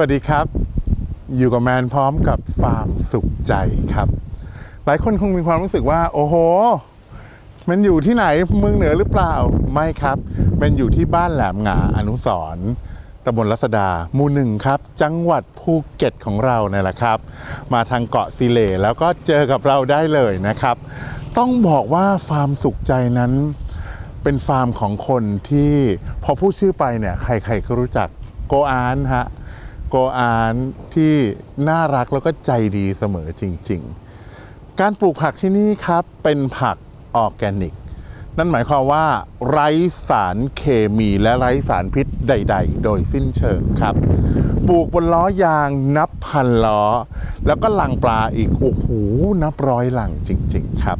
วัสดีครับ อยู่กับแมนพร้อมกับฟาร์มสุขใจครับ หลายคนคงมีความรู้สึกว่า โอ้โห มันอยู่ที่ไหนเมืองเหนือหรือเปล่าไม่ครับ มันอยู่ที่บ้านแหลมหงาอนุสร์ตำบลรัศดาหมู่หนึ่งครับ จังหวัดภูเก็ตของเราเนี่ยแหละครับ มาทางเกาะซีเลแล้วก็เจอกับเราได้เลยนะครับ ต้องบอกว่าฟาร์มสุขใจนั้น เป็นฟาร์มของคนที่พอพูดชื่อไปเนี่ยใครๆก็รู้จักโกอานฮะ โกอานที่น่ารักแล้วก็ใจดีเสมอจริง ๆ การปลูกผักที่นี่ครับเป็นผักออร์แกนิก นั่นหมายความว่า ไร้สารเคมีและไร้สารพิษใด ๆ โดยสิ้นเชิงครับ ปลูกบนล้อยางนับพันล้อ แล้วก็หลังปลาอีก โอ้โห นับร้อยหลังจริง ๆ ครับ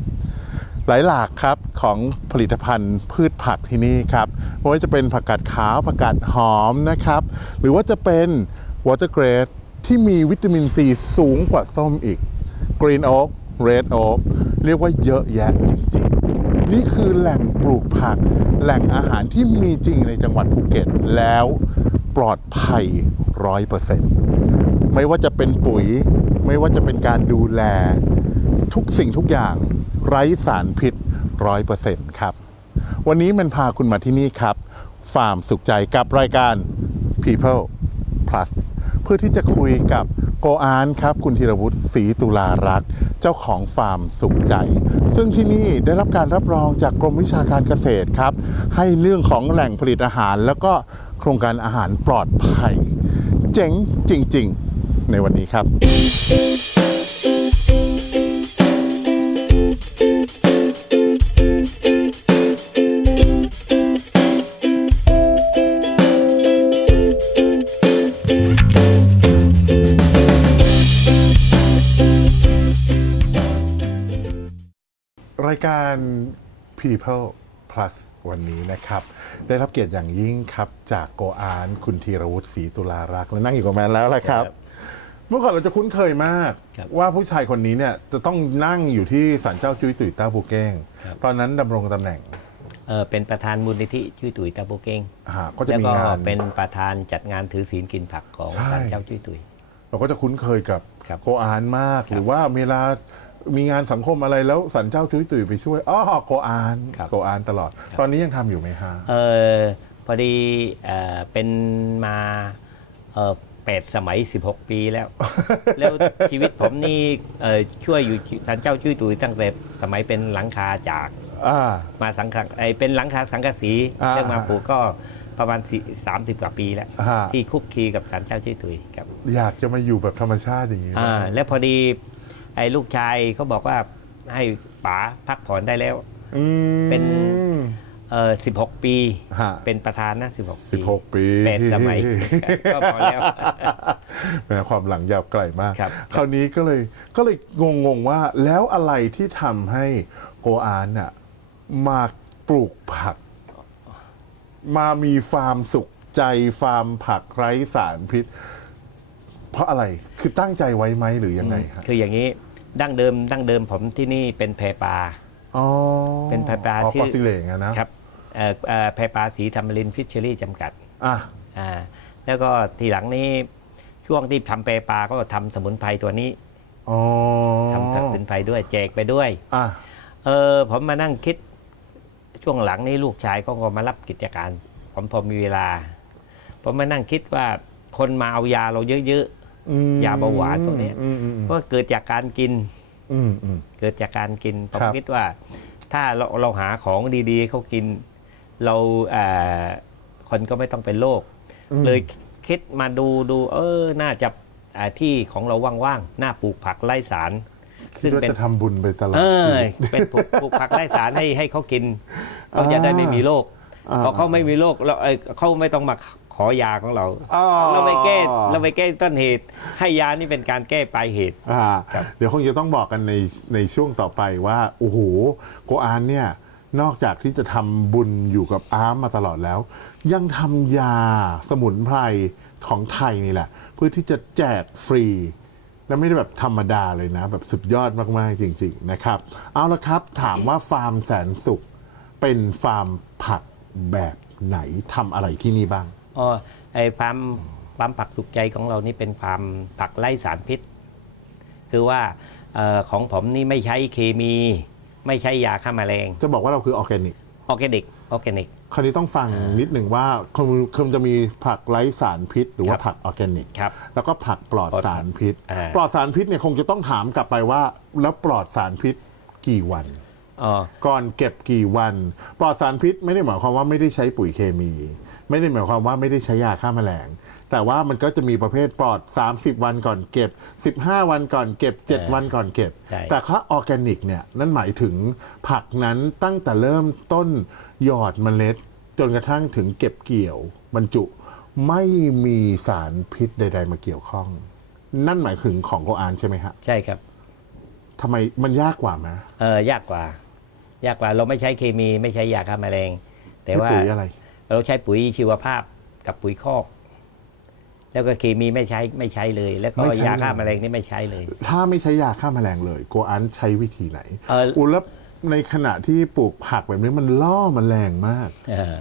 หลายหลากครับของผลิตภัณฑ์พืชผักที่นี่ครับไม่ว่าจะเป็นผักกาดขาวผักกาดหอมนะครับ หรือว่าจะเป็น วอเตอร์เกรดที่มีวิตามินซีสูงกว่าส้มอีกกรีนโอ๊กเรดโอ๊กเรียกว่าเยอะแยะจริงๆ นี่คือแหล่งปลูกผัก แหล่งอาหารที่มีจริงในจังหวัดภูเก็ตแล้วปลอดภัยร้อยเปอร์เซ็นต์ไม่ว่าจะเป็นปุ๋ย ไม่ว่าจะเป็นการดูแล ทุกสิ่งทุกอย่างไร้สารพิษร้อยเปอร์เซ็นต์ครับ วันนี้มันพาคุณมาที่นี่ครับ ฟาร์มสุขใจกับรายการ People Plus พื่อที่จะคุยกับโกอานครับ คุณธีรวุฒิศรีตุลารักษ์เจ้าของฟาร์มสุขใจ ซึ่งที่นี่ได้รับการรับรองจากกรมวิชาการเกษตรครับ ให้เรื่องของแหล่งผลิตอาหาร แล้วก็โครงการอาหารปลอดภัย เจ๋งจริง ๆ ในวันนี้ครับ รายการ People Plus วันนี้นะครับ ได้รับเกียรติอย่างยิ่งครับจากโกอานคุณธีรวุฒิศรีตุลารักษ์และนั่งอยู่กับแมนแล้วแหละครับครับ เมื่อก่อนเราจะคุ้นเคยมาก ครับว่าผู้ชายคนนี้เนี่ยจะต้องนั่งอยู่ที่ศาลเจ้าจุ้ยตุ๋ยต้าบูเก้ง ครับ ตอนนั้นดำรงตำแหน่งเอ่อเป็นประธานมูลนิธิจุ้ยตุ๋ยตาโบเกงอ่าก็จะแล้วมีก็งาน เป็นประธานจัดงานถือศีลกินผักของใช่ ศาลเจ้าจุ้ยตุ๋ย เราก็จะคุ้นเคยกับครับ โกอานมาก หรือว่าเวลา มีงานสังคมอะไรแล้วสันเจ้าจุ้ยตุ๋ยไปช่วยอ๋อโกอานครับโกอานตลอด ตอนนี้ยังทำอยู่ไหมฮะเออพอดีเอ่อเป็นมาเออแปดสมัย 16 ปีแล้ว แล้วชีวิตผมนี่เอ่อช่วยอยู่ศาลเจ้าจุ้ยตุ๋ยตั้งแต่สมัยเป็นหลังคาจากอ่ามาสังกัไอเป็นหลังคาสังกะสีอ่าเรื่องมาปลูกก็ประมาณสามสิบกว่าปีแล้วฮะที่คุกคีกับศาลเจ้าจุ้ยตุ๋ยครับ อยากจะมาอยู่แบบธรรมชาติอย่างนี้ อ่าบ้างแล้วพอดี ไอ้ลูกชายเขาบอกว่าให้ป๋าพักผ่อนได้แล้ว อืม เป็น เออสิบหกปี ฮะ เป็นประธานนะสิบหกสิบหกปีแปดสมัย ก็พอแล้ว แหมความหลังยาวไกลมาก ครับคราวนี้ก็เลยก็เลยงงๆว่าแล้วอะไรที่ทำให้โกอานน่ะมาปลูกผัก มามีฟาร์มสุขใจฟาร์มผักไร้สารพิษ เพราะอะไรคือตั้งใจไว้ไหมหรือยังไงฮะ คืออย่างนี้ ดั้งเดิมดั้งเดิมผมที่นี่เป็นแพปลา อ๋อเป็นแพปลาอ๋อที่เกาะสิเหลงอะนะ ครับเอ่อเอ่อแพปลาสีธรรมรินฟิชเชอรี่จำกัดอะ อ่าแล้วก็ทีหลังนี้ช่วงที่ทำแพปลาก็ทำสมุนไพรตัวนี้อ๋อทำสมุนไพรด้วยแจกไปด้วย อะ เออผมมานั่งคิดช่วงหลังนี้ลูกชายก็มารับกิจการ ผมพอมีเวลา ผมมานั่งคิดว่าคนมาเอายาเราเยอะอืม ยาเบาหวานพวกเนี้ยอืมอืมๆอืมเพราะเกิดจากการกินอืมอืมเกิดจากการกินผมครับคิดว่า ถ้าเราเราหาของดีๆเขากิน เราเอ่อคนก็ไม่ต้องเป็นโรคอืมเลยคิดมาดูดูเออน่าจะอ่าที่ของเราว่างๆน่าปลูกผักไร้สารคิดว่าจะทำบุญไปตลอดเอชีอวิตเป็นปลูกปลูกผักไร้สารให้ให้เขากินเขาจะได้ไม่มีโรคอ่าพอเขาไม่มีโรคเราเอ้ยเขาไม่ต้องมาข อยาของเรา อ๋อเราไปแก้เราไปแก้ต้นเหตุ ให้ยานี่เป็นการแก้ปลายเหตุ อ่าครับเดี๋ยวคงจะต้องบอกกันในในช่วงต่อไปว่าโอ้โหโกอานเนี่ยนอกจากที่จะทำบุญอยู่กับอาร์มมาตลอดแล้ว ยังทำยาสมุนไพรของไทยนี่แหละ เพื่อที่จะแจกฟรี และไม่ได้แบบธรรมดาเลยนะ แบบสุดยอดมากๆจริง ๆ นะครับ เอาละครับถามว่าฟาร์มแสนสุข เป็นฟาร์มผักแบบไหนทำอะไรที่นี่บ้าง อ๋อไอ้ฟาร์มฟาร์มผักสุขใจของเรานี่เป็นฟาร์มผักไร้สารพิษ คือว่าเออของผมนี่ไม่ใช้เคมี ไม่ใช้ยาฆ่าแมลง จะบอกว่าเราคือออร์แกนิก ออร์แกนิก ออร์แกนิก คราวนี้ต้องฟังนิดหนึ่งว่าคุณคุณจะมีผักไร้สารพิษ หรือว่าครับผักออร์แกนิกครับแล้วก็ผักปลอดปลอดสารพิษอ่าปลอดสารพิษเนี่ยคงจะต้องถามกลับไปว่า แล้วปลอดสารพิษกี่วันอ๋อก่อนเก็บกี่วัน ปลอดสารพิษไม่ได้หมายความว่าไม่ได้ใช้ปุ๋ยเคมี ไม่ได้หมายความว่าไม่ได้ใช้ยาฆ่าแมลง แต่ว่ามันก็จะมีประเภทปลอด 30 วันก่อนเก็บ 15 วันก่อนเก็บ 7 วันก่อนเก็บใช่แต่ถ้าออร์แกนิกเนี่ยนั่นหมายถึงผักนั้นตั้งแต่เริ่มต้นหยอดเมล็ด จนกระทั่งถึงเก็บเกี่ยวบรรจุไม่มีสารพิษใด ๆ มาเกี่ยวข้อง นั่นหมายถึงของโกอานใช่ไหมฮะใช่ครับทำไมมันยากกว่าไหมเออยากกว่ายากกว่าเราไม่ใช้เคมีไม่ใช้ยาฆ่าแมลง แต่ใช้ว่าปุ๋ยอะไร เราใช้ปุ๋ยชีวภาพกับปุ๋ยคอก แล้วก็เคมีไม่ใช้ไม่ใช้เลย แล้วก็ไม่ใช้ยาฆ่าเลย แมลงนี่ไม่ใช้เลย ถ้าไม่ใช้ยาฆ่าแมลงเลยโกอันใช้วิธีไหนเอออุยแล้วในขณะที่ปลูกผักแบบนี้มันล่อแมลงมาก เออ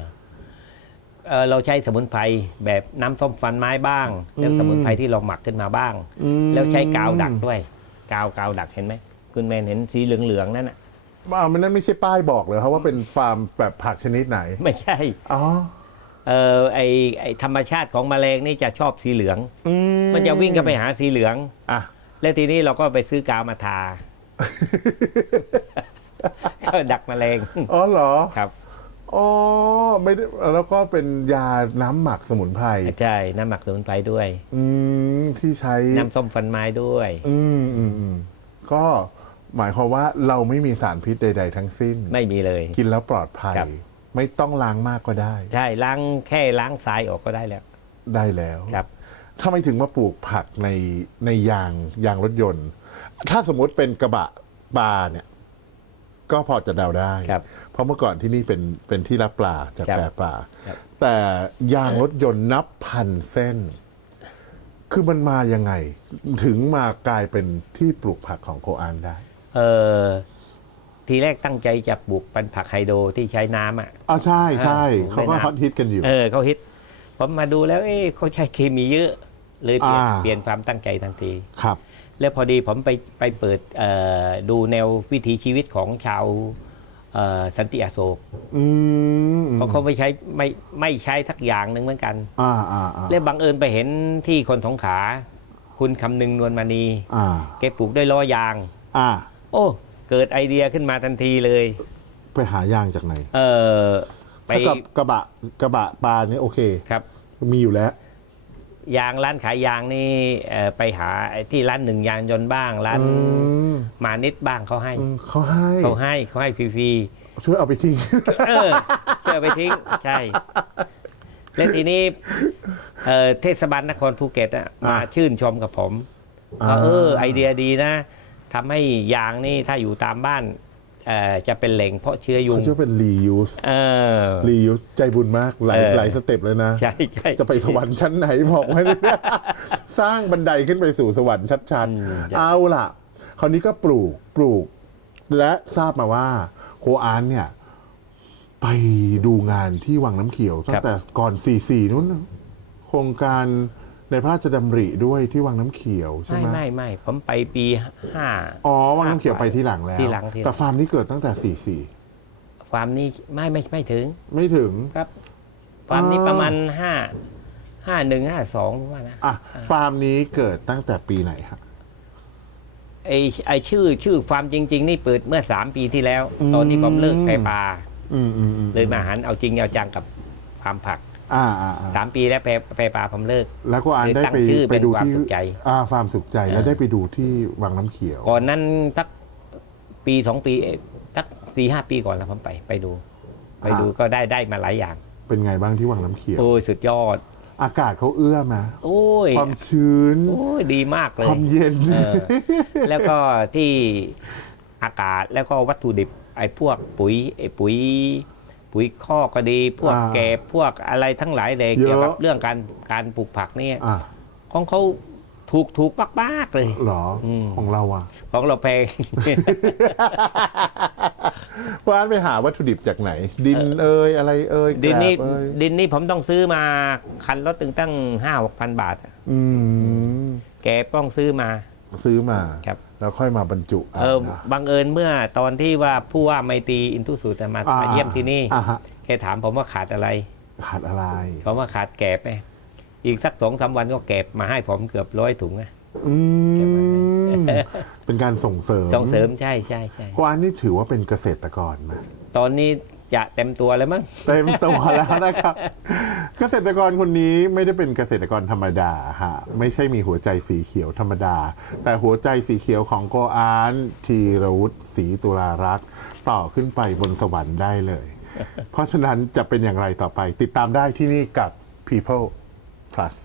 เอ่อเราใช้สมุนไพรแบบน้ำส้มฟันไม้บ้าง แล้วสมุนไพรที่เราหมักขึ้นมาบ้าง อืม แล้วใช้กาวดักด้วย กาวกาวดักเห็นไหมคุณแมนเห็นสีเหลืองๆนั่นน่ะ อ่ามันนั่นไม่ใช่ป้ายบอกเลยครับว่าเป็นฟาร์มแบบผักชนิดไหน ไม่ใช่ อ๋อ เออไอไอธรรมชาติของแมลงนี่จะชอบสีเหลือง อืมันจะวิ่งเข้าไปหาสีเหลือง อะ แล้วทีนี้เราก็ไปซื้อกาวมาทา ก็ดักแมลงอ๋อเหรอ ครับอ๋อ ไม่ได้ แล้วก็เป็นยาน้ำหมักสมุนไพร ใช่น้ำหมักสมุนไพรด้วย อืม ที่ใช้ น้ำส้มฟันไม้ด้วย อืมอืมอืมก็ หมายความว่าเราไม่มีสารพิษใด ๆ ทั้งสิ้น ไม่มีเลย กินแล้วปลอดภัย ครับ ไม่ต้องล้างมากก็ได้ ใช่ล้างแค่ล้างทรายออกก็ได้แล้ว ได้แล้วครับ ทำไมถึงมาปลูกผักในในยางยางรถยนต์ ถ้าสมมุติเป็นกระบะปลาเนี่ย ก็พอจะเดาได้ ครับเพราะเมื่อก่อนที่นี่เป็นเป็นที่รับปลาจากครับแปรปลา ครับ แต่ยางรถยนต์นับพันเส้น คือมันมายังไง ถึงมากลายเป็นที่ปลูกผักของโกอานได้ เออทีแรกตั้งใจจะปลูกเป็นผักไฮโดรที่ใช้น้ำอะอ๋อใช่ใช่อ่าเขาก็ไม่นานฮอตฮิตกันอยู่ เออเขาฮิตผมมาดูแล้วเอ๊ะเขาใช้เคมีเยอะ เลยเปลี่ยนอ่าเปลี่ยนความตั้งใจทันทีครับ แล้วพอดีผมไปไปเปิดเอ่อดูแนววิถีชีวิตของชาวเอ่อสันติอโศกอืมเพราะเขาไม่ใช้ไม่ไม่ใช้ทักอย่างหนึ่งเหมือนกันอ่าอ่าอ่าแล้วบังเอิญไปเห็นที่คนสงขลาคุณคำนึงนวลมณีอ่าแกปลูกด้วยล้อยางอ่า โอ้ เกิดไอเดียขึ้นมาทันทีเลย ไปหายางจากไหน เออไปถ้ากับกระบะกระบะปลาเนี่ยโอเค ครับ มีอยู่แล้ว ยางร้านขายยางนี่เอ่อไปหาไอ้ที่ร้านหนึ่งยางยนต์บ้างร้านอืมมานิดบ้างเขาให้อืมเขาให้เขาให้เขาให้ฟรีช่วยเอาไปทิ้งๆเออช่วยเอาไปทิ้ง ใช่ และทีนี้เอ่อเทศบาลนครภูเก็ตอะมาอ่าชื่นชมกับผมว่าเออ ไอเดียดีนะ ทำให้ยางนี่ถ้าอยู่ตามบ้านเอ่อจะเป็นแหล่งเพาะเชื้อยุเขางชื่อเป็น reuse เออ reuse ใจบุญมากหลายเออหลายสเต็ปเลยนะใช่ใช่จะไปสวรรค์ชั้นไหนบอกไว้เลยสร้างบันไดขึ้นไปสู่สวรรค์ชัดอืมๆเอาล่ะ คราวนี้ก็ปลูกปลูก และทราบมาว่าโคอานเนี่ย ไปดูงานที่วังน้ำเขียวตั้งแต่ก่อน44นู้นนะโครงการ ในพระราชดำริด้วยที่วังน้ำเขียวใช่ไม่ไหมไม่ไม่ผมไปปีห้า อ๋อวังน้ำเขียวไปที่หลังแล้ว ที่หลังที่หลัง แต่ฟาร์มนี้เกิดตั้งแต่ ความนี้ไม่ไม่ไม่ถึง44 ไม่ถึง ครับ ความนี้อ๋อประมาณห้าห้าหนึ่งห้าสองว่านะอะ ฟาร์มนี้เกิดตั้งแต่ปีไหนฮะ ไอไอชื่อชื่อฟาร์มจริง ๆ นี่เปิดเมื่อสามปีที่แล้วอืมตอนที่ผมเลิกแพรปลาอืมอืมอืมเลยมาหันเอาจริงเอาจังกับฟาร์มผัก อ่าอ่าอ่าสามปีแล้วแพรแพรปลาผมเลิก แล้วก็อันเลยได้ตั้งไปชื่อไปดูเป็นฟาร์มที่สุขใจอ่าฟาร์มสุขใจเออแล้วได้ไปดูที่วังน้ำเขียวก่อนนั้นสักปีสองปีเอ๊ะสักสี่ห้าปีก่อนแล้วผมไปไปดู ไปดูก็ได้ได้มาหลายอย่าง เป็นไงบ้างที่วังน้ำเขียว โอ้ยสุดยอด อากาศเขาเอื้อไหมโอ้ยความชื้น โอ้ยดีมากเลควายมเย็น เออแล้วก็ที่อากาศแล้วก็วัตถุดิบไอ้พวกปุ๋ยไอ้ปุ๋ย ปุ๋ยข้อกก็ดีพวกอ่าแกบพวกอะไรทั้งหลายเลยเยอะเกี่ยวกับเรื่องการการปลูกผักเนี่ยอะของเขาถูกถูกมากๆเลย เหรออม ของเราอะ ของเราแพง ว่าไปหาวัตถุดิบจากไหน ดินเอ่ยอะไรเอ่ยดินนี่แกลบเอ่ยดินนี่ผมต้องซื้อมาคันรถตึงตั้งห้าหกพันบาทอืมแกต้องซื้อมาซื้อมา ครับ แล้วค่อยมาบรรจุเออนะบังเอิญเมื่อตอนที่ว่าผู้ว่าไมตรีอินทุสูตรมาอ่มาเยี่ยมที่นี่อ่าฮะแกถามผมว่าขาดอะไร ขาดอะไร ผมว่าขาดแกบไปอีกสักสองสามวันก็แกบมาให้ผมเกือบร้อยถุงนะ อืเก็บไว้ มเป็นการส่งเสริมส่งเสริมใช่ใช่ใช่ กวานนี่ถือว่าเป็นเกษตรกรไหมตอนนี้ จะเต็มตัวแล้วมั้งเต็มตัวแล้วนะครับ เกษตรกรคนนี้ไม่ได้เป็นเกษตรกรธรรมดาฮะไม่ใช่มีหัวใจสีเขียวธรรมดา แต่หัวใจสีเขียวของโกอานทีรวุฒิศรีตุลารักษ์ต่อขึ้นไปบนสวรรค์ได้เลย เพราะฉะนั้นจะเป็นอย่างไรต่อไป ติดตามได้ที่นี่กับ People Plus